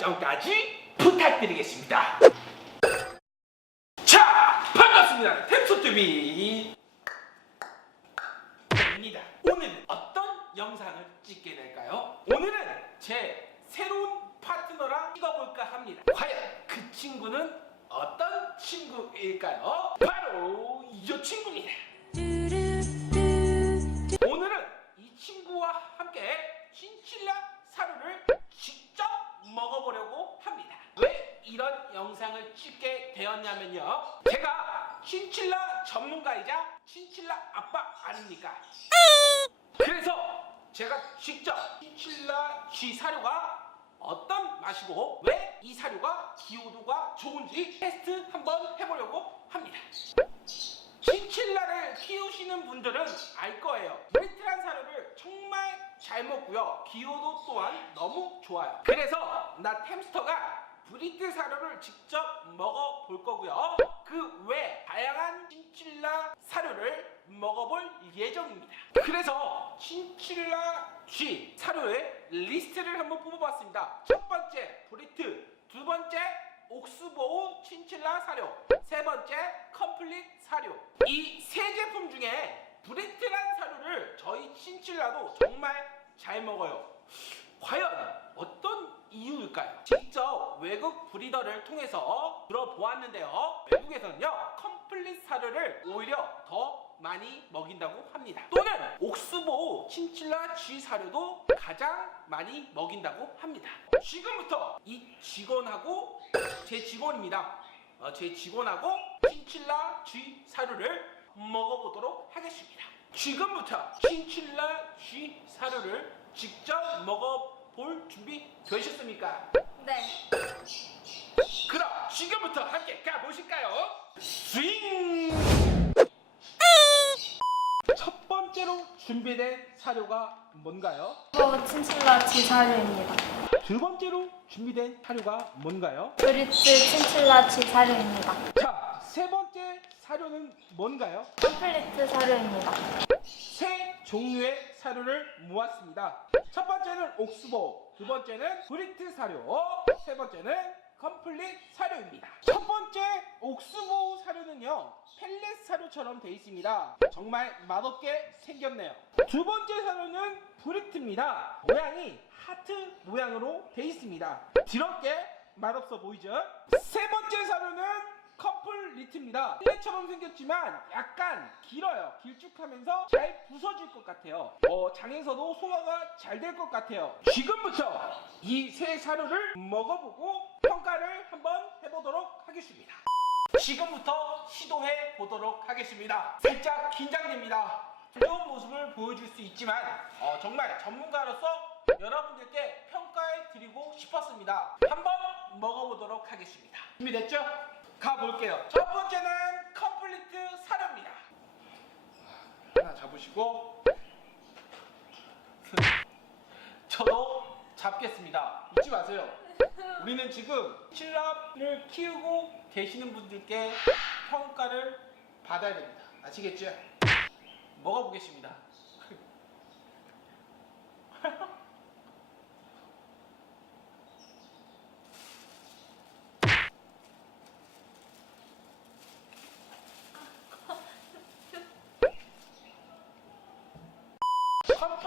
설정까지 부탁드리겠습니다. 자, 반갑습니다. 템소TV 입니다. 오늘 어떤 영상을 찍게 될까요? 오늘은 제 새로운 파트너랑 찍어볼까 합니다. 과연 그 친구는 어떤 친구일까요? 바로 이 친구입니다. 오늘은 이 친구와 함께 신칠라 사료를 직접 먹어보려고 합니다. 왜 이런 영상을 찍게 되었냐면요. 제가 신칠라 전문가이자 신칠라 아빠 아닙니까? 그래서 제가 직접 신칠라 쥐 사료가 어떤 맛이고 왜 이 사료가 기호도가 좋은지 테스트 한번 해보려고 합니다. 신칠라를 키우시는 분들은 알 거예요. 브리트란 사료를 정말 잘 먹고요. 기호도 또한 너무 좋아요. 그래서 나 템스터가 브리트 사료를 직접 먹어 볼 거고요. 그 외 다양한 신칠라 사료를 먹어볼 예정입니다. 그래서 신칠라 G 사료의 리스트를 한번 뽑아봤습니다. 첫 번째 브리트, 두 번째 옥스보우 친칠라 사료, 세 번째 컴플릿 사료. 이 세 제품 중에 브리트란 사료를 저희 친칠라도 정말 잘 먹어요. 과연 어떤 이유일까요? 외국 브리더를 통해서 들어보았는데요. 외국에서는요, 컴플릿 사료를 오히려 더 많이 먹인다고 합니다. 또는 옥스보우 친칠라 G 사료도 가장 많이 먹인다고 합니다. 지금부터 이 직원하고 제 직원입니다. 어, 제 직원하고 친칠라 G 사료를 먹어보도록 하겠습니다. 지금부터 친칠라 G 사료를 직접 먹어 볼 준비 되셨습니까? 네. 그럼 지금부터 함께 가보실까요? 스윙! 첫 번째로 준비된 사료가 뭔가요? 또 친칠라 지사료입니다. 두 번째로 준비된 사료가 뭔가요? 브리츠 친칠라 지사료입니다. 자, 세 번째 사료는 뭔가요? 컴플리트 사료입니다. 세 종류의 사료를 모았습니다. 첫 번째는 옥스보, 두 번째는 브리트 사료, 세 번째는 컴플릿 사료입니다. 첫 번째 옥스보 사료는요, 펠렛 사료처럼 되어 있습니다. 정말 맛없게 생겼네요. 두 번째 사료는 브리트입니다. 모양이 하트 모양으로 되어 있습니다. 드럽게 맛없어 보이죠? 세 커플 리트입니다. 플레처럼 생겼지만 약간 길어요. 길쭉하면서 잘 부서질 것 같아요. 어, 장에서도 소화가 잘 될 것 같아요. 지금부터 이세 사료를 먹어보고 평가를 한번 해보도록 하겠습니다. 지금부터 시도해 보도록 하겠습니다. 살짝 긴장됩니다. 좋은 모습을 보여줄 수 있지만 어, 정말 전문가로서 여러분들께 평가해 드리고 싶었습니다. 한번 먹어보도록 하겠습니다. 준비됐죠? 가볼게요. 첫 번째는 컴플리트 사료입니다. 하나 잡으시고 저도 잡겠습니다. 잊지 마세요. 우리는 지금 신라를 키우고 계시는 분들께 평가를 받아야 됩니다. 아시겠죠? 먹어보겠습니다.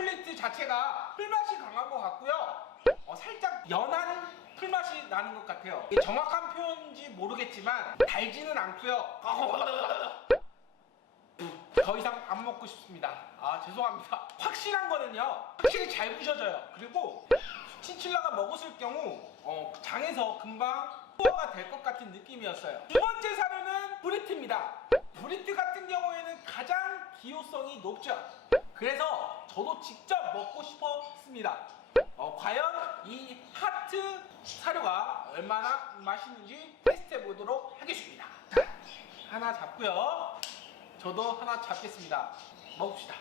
컴플리트 자체가 풀맛이 강한 것 같고요. 어, 살짝 연한 풀맛이 나는 것 같아요. 이게 정확한 표현인지 모르겠지만 달지는 않고요. 더 이상 안 먹고 싶습니다. 아 죄송합니다. 확실한 거는요. 확실히 잘 부셔져요. 그리고 친칠라가 먹었을 경우 어, 장에서 금방 소화가 될 것 같은 느낌이었어요. 두 번째 사료는 브리트입니다. 브리트 같은 경우에는 가장 기호성이 높죠. 그래서 저도 직접 먹고 싶었습니다. 어, 과연 이 하트 사료가 얼마나 맛있는지 테스트해 보도록 하겠습니다. 자, 하나 잡고요. 저도 하나 잡겠습니다. 먹읍시다.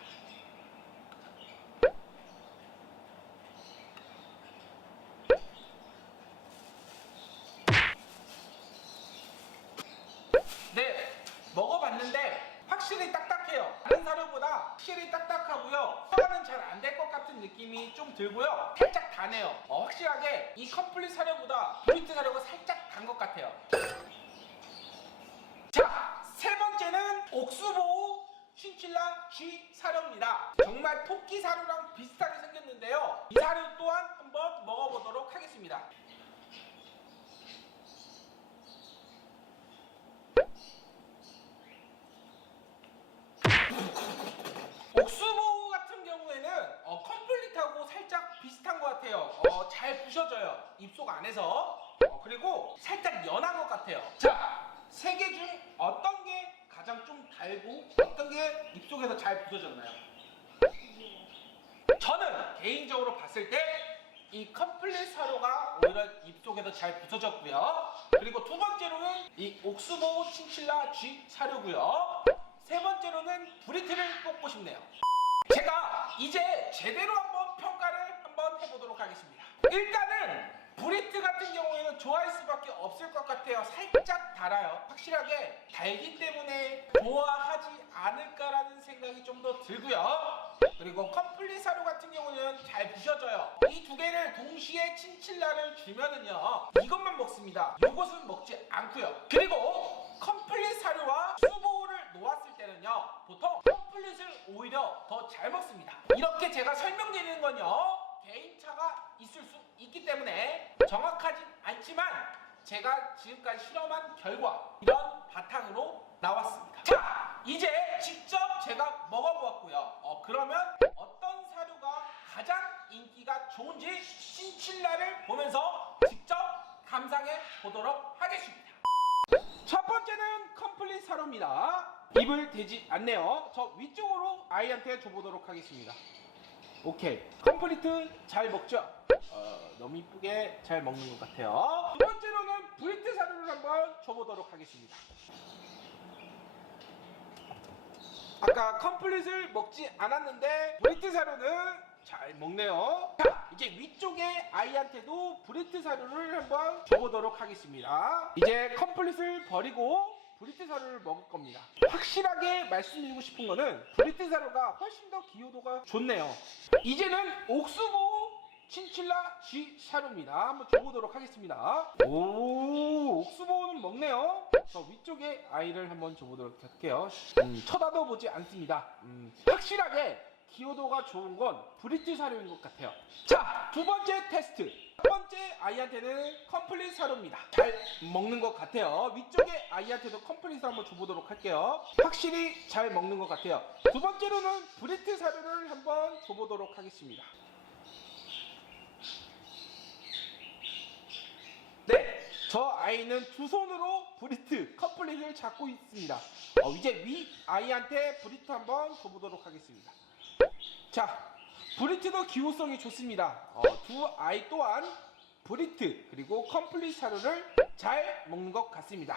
네, 먹어봤는데 확실히 딱딱해요. 다른 사료보다 확실히 딱딱하고요. 소화는 잘 안 될 것 같은 느낌이 좀 들고요. 살짝 다네요. 어, 확실하게 이 컴플릿 사료보다 브리트 사료가 살짝 단 것 같아요. 자, 세 번째는 옥수보호 신칠라 G 사료입니다. 정말 토끼 사료랑 비슷하게 생겼는데요. 이 사료 또한 한번 먹어보도록 하겠습니다. 옥수보 같은 경우에는 어, 컴플릿하고 살짝 비슷한 것 같아요. 어, 잘 부셔져요. 입속 안에서. 어, 그리고 살짝 연한 것 같아요. 자, 세 개 중 어떤 게 가장 좀 달고 어떤 게 입속에서 잘 부서졌나요? 저는 개인적으로 봤을 때 이 컴플릿 사료가 오히려 입속에서 잘 부서졌고요. 그리고 두 번째로는 이 옥수보 친칠라 G 사료고요. 세 번째로는 브리트를 뽑고 싶네요. 제가 이제 제대로 한번 평가를 한번 해보도록 하겠습니다. 일단은 브리트 같은 경우에는 좋아할 수밖에 없을 것 같아요. 살짝 달아요. 확실하게 달기 때문에 좋아하지 않을까라는 생각이 좀 더 들고요. 그리고 컴플릿 사료 같은 경우는 잘 부셔져요. 이 두 개를 동시에 친칠라를 주면은요 이것만 먹습니다. 이것은 먹지 않고요. 그리고 컴플릿 사료와 수보를 놓았을 때는요 보통 컴플릿을 오히려 더 잘 먹습니다. 이렇게 제가 설명드리는 건요 개인차가 있을 수 있기 때문에 정확하진 않지만 제가 지금까지 실험한 결과 이런 바탕으로 나왔습니다. 자, 이제 직접 제가 먹어보았고요. 어, 그러면 어떤 사료가 가장 인기가 좋은지 신칠라를 보면서 직접 감상해 보도록 하겠습니다. 첫 번째는 컴플릿 사료입니다. 입을 대지 않네요. 저 위쪽으로 아이한테 줘보도록 하겠습니다. 오케이. 컴플리트 잘 먹죠? 어, 너무 이쁘게 잘 먹는 것 같아요. 두 번째로는 브리트 사료를 한번 줘보도록 하겠습니다. 아까 컴플릿을 먹지 않았는데 브리트 사료는 잘 먹네요. 자, 이제 위쪽에 아이한테도 브리트 사료를 한번 줘보도록 하겠습니다. 이제 컴플릿을 버리고 브리트 사료를 먹을 겁니다. 확실하게 말씀드리고 싶은 거는 브리트 사료가 훨씬 더 기호도가 좋네요. 이제는 옥수보 친칠라 G 사료입니다. 한번 줘보도록 하겠습니다. 오, 옥수보는 먹네요. 저 위쪽에 아이를 한번 줘보도록 할게요. 음, 쳐다도 보지 않습니다. 음, 확실하게 기호도가 좋은 건 브리트 사료인 것 같아요. 자, 두 번째 테스트. 첫 번째 아이한테는 컴플릿 사료입니다. 잘 먹는 것 같아요. 위쪽에 아이한테도 컴플릿 한번 줘보도록 할게요. 확실히 잘 먹는 것 같아요. 두 번째로는 브리트 사료를 한번 줘보도록 하겠습니다. 네, 저 아이는 두 손으로 브리트 컴플릿을 잡고 있습니다. 어, 이제 위 아이한테 브리트 한번 줘보도록 하겠습니다. 자, 브리트도 기호성이 좋습니다. 어, 두 아이 또한 브리트 그리고 컴플릿 사료를 잘 먹는 것 같습니다.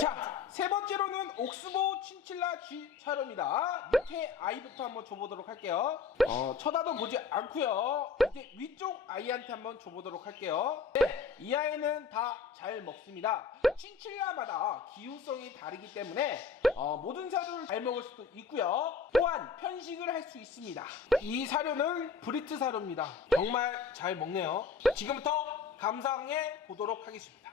자, 세 번째로는 옥수보 친칠라 G 사료입니다. 밑에 아이부터 한번 줘보도록 할게요. 어, 쳐다도 보지 않고요. 이제 위쪽 아이한테 한번 줘보도록 할게요. 네, 이 아이는 다 잘 먹습니다. 친칠라마다 기후성이 다르기 때문에 어, 모든 사료를 잘 먹을 수도 있고요. 또한 편식을 할 수 있습니다. 이 사료는 브리트 사료입니다. 정말 잘 먹네요. 지금부터 감상해 보도록 하겠습니다.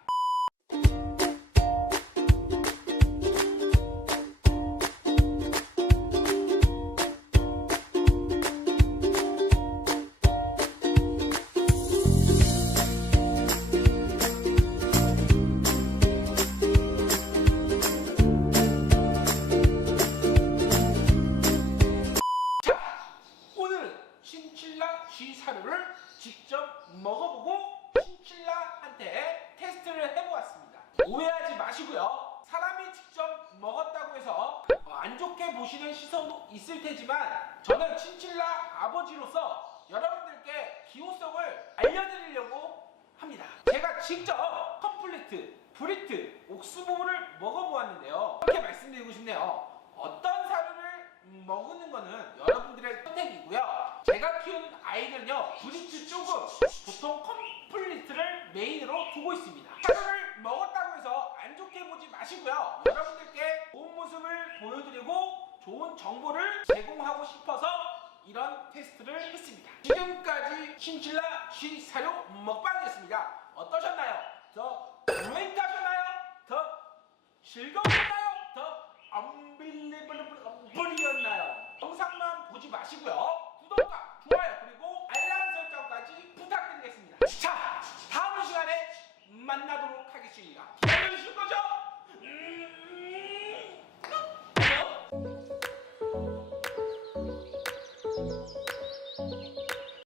테지만 저는 친칠라 아버지로서 여러분들께 기호성을 알려드리려고 합니다. 제가 직접 컴플리트, 브리트, 옥수보를 먹어보았는데요. 이렇게 말씀드리고 싶네요. 어떤 사료를 음, 먹는 거는 여러분들의 선택이고요. 제가 키우는 아이들은요, 브리트 쪽은 보통 컴플리트를 메인으로 두고 있습니다. 사료를 먹었다고 해서 안 좋게 보지 마시고요. 여러분들께 좋은 모습을 보여드리고 좋은 정보를 제공하고 싶어서 이런 테스트를 했습니다. 지금까지 신칠라 쥐 사료 먹방이었습니다. 어떠셨나요? 더 유행하셨나요? 더 즐거우셨나요? 더 언빌리블블블이었나요? 영상만 보지 마시고요.